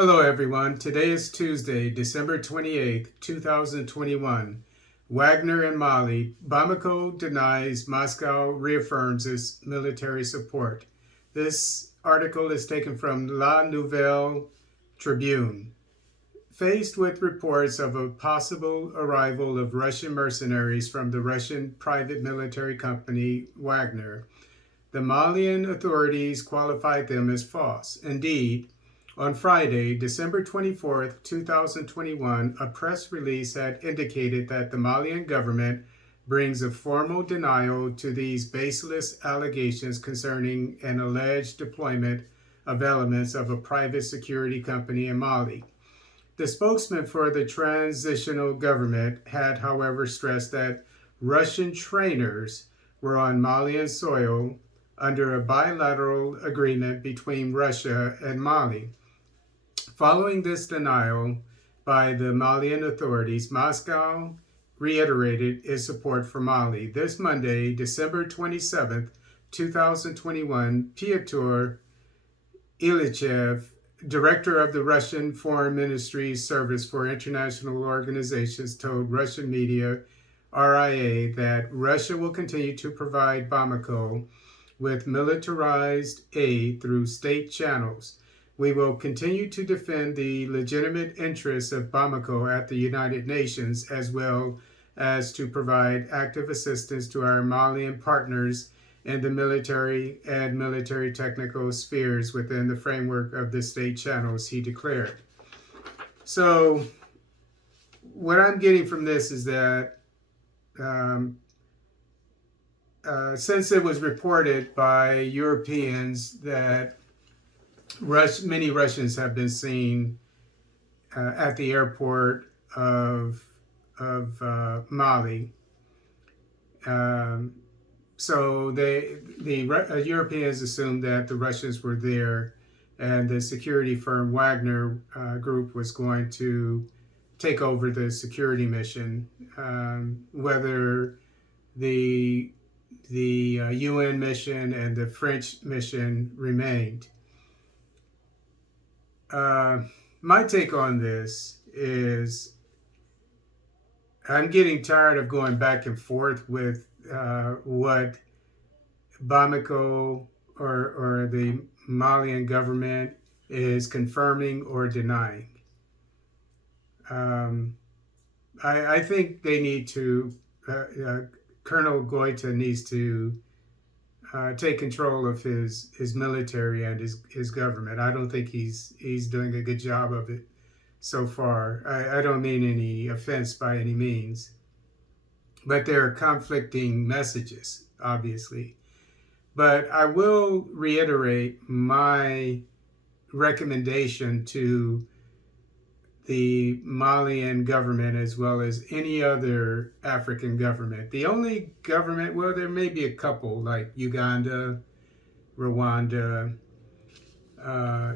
Hello everyone, today is Tuesday, December 28th, 2021. Wagner and Mali, Bamako denies Moscow reaffirms its military support. This article is taken from La Nouvelle Tribune. Faced with reports of a possible arrival of Russian mercenaries from the Russian private military company Wagner, the Malian authorities qualified them as false. Indeed, on Friday, December 24th, 2021, a press release had indicated that the Malian government brings a formal denial to these baseless allegations concerning an alleged deployment of elements of a private security company in Mali. The spokesman for the transitional government had, however, stressed that Russian trainers were on Malian soil under a bilateral agreement between Russia and Mali. Following this denial by the Malian authorities, Moscow reiterated its support for Mali. This Monday, December 27, 2021, Pyotr Ilyichev, director of the Russian Foreign Ministry's Service for International Organizations, told Russian media RIA that Russia will continue to provide Bamako with militarized aid through state channels. We will continue to defend the legitimate interests of Bamako at the United Nations, as well as to provide active assistance to our Malian partners in the military and military technical spheres within the framework of the state channels, he declared. So what I'm getting from this is that since it was reported by Europeans that many Russians have been seen at the airport of Mali. So the Europeans assumed that the Russians were there, and the security firm Wagner Group was going to take over the security mission. Whether the UN mission and the French mission remained. My take on this is I'm getting tired of going back and forth with what Bamako or the Malian government is confirming or denying. I think they need to, Colonel Goita needs to take control of his military and his government. I don't think he's doing a good job of it so far. I don't mean any offense by any means, but there are conflicting messages, obviously. But I will reiterate my recommendation to the Malian government as well as any other African government. The only government, well, there may be a couple like Uganda, Rwanda,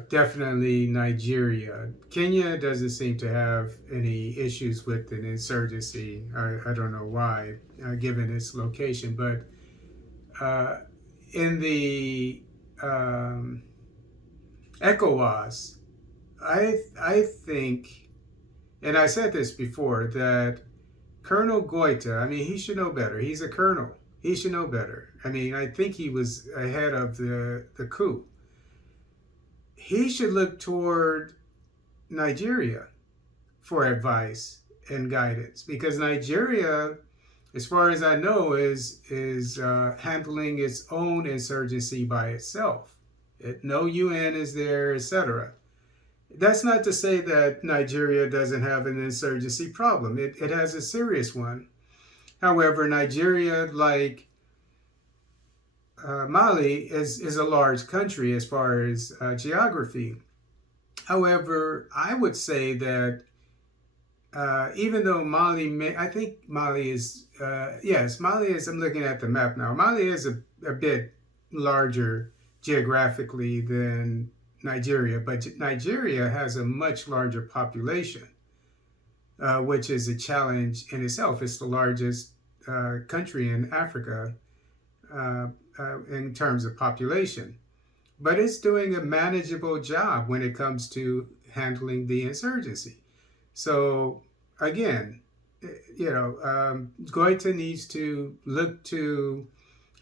definitely Nigeria. Kenya doesn't seem to have any issues with an insurgency. I don't know why, given its location. But in the ECOWAS, I think, and I said this before, that Colonel Goita, I mean, he should know better. He's a colonel. He should know better. I mean, I think he was ahead of the coup. He should look toward Nigeria for advice and guidance, because Nigeria, as far as I know, is handling its own insurgency by itself. No UN is there, etc. That's not to say that Nigeria doesn't have an insurgency problem. It has a serious one. However, Nigeria, like Mali, is a large country as far as geography. However, I would say that even though Mali, I think Mali is, yes, Mali is, I'm looking at the map now, Mali is a bit larger geographically than Nigeria, but Nigeria has a much larger population, which is a challenge in itself. It's the largest country in Africa in terms of population, but it's doing a manageable job when it comes to handling the insurgency. So again, Goita needs to look to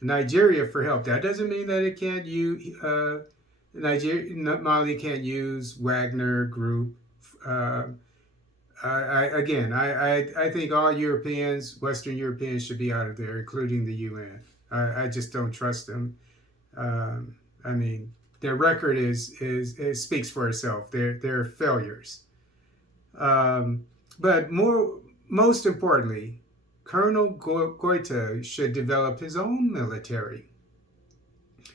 Nigeria for help. That doesn't mean that it can't use Mali can't use Wagner Group. I think all Europeans, Western Europeans, should be out of there, including the UN. I just don't trust them. I mean, their record speaks for itself. They're failures. But most importantly, Colonel Goita should develop his own military.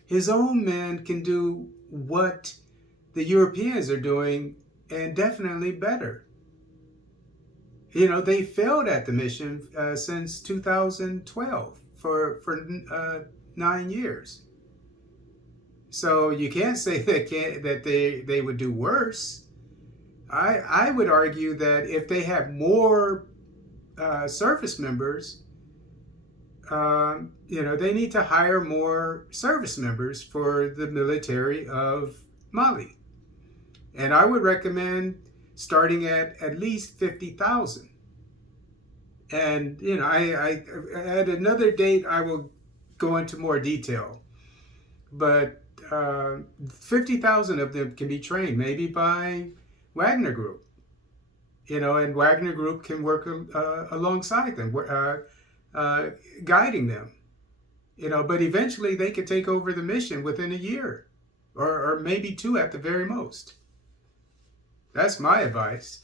His own men can do what the Europeans are doing, and definitely better. They failed at the mission since 2012 for 9 years. So you can't say that they would do worse. I would argue that if they have more service members, they need to hire more service members for the military of Mali. And I would recommend starting at least 50,000. And, I at another date, I will go into more detail. But 50,000 of them can be trained, maybe by Wagner Group. And Wagner Group can work alongside them, guiding them. But eventually they could take over the mission within a year, or maybe 2 at the very most. That's my advice.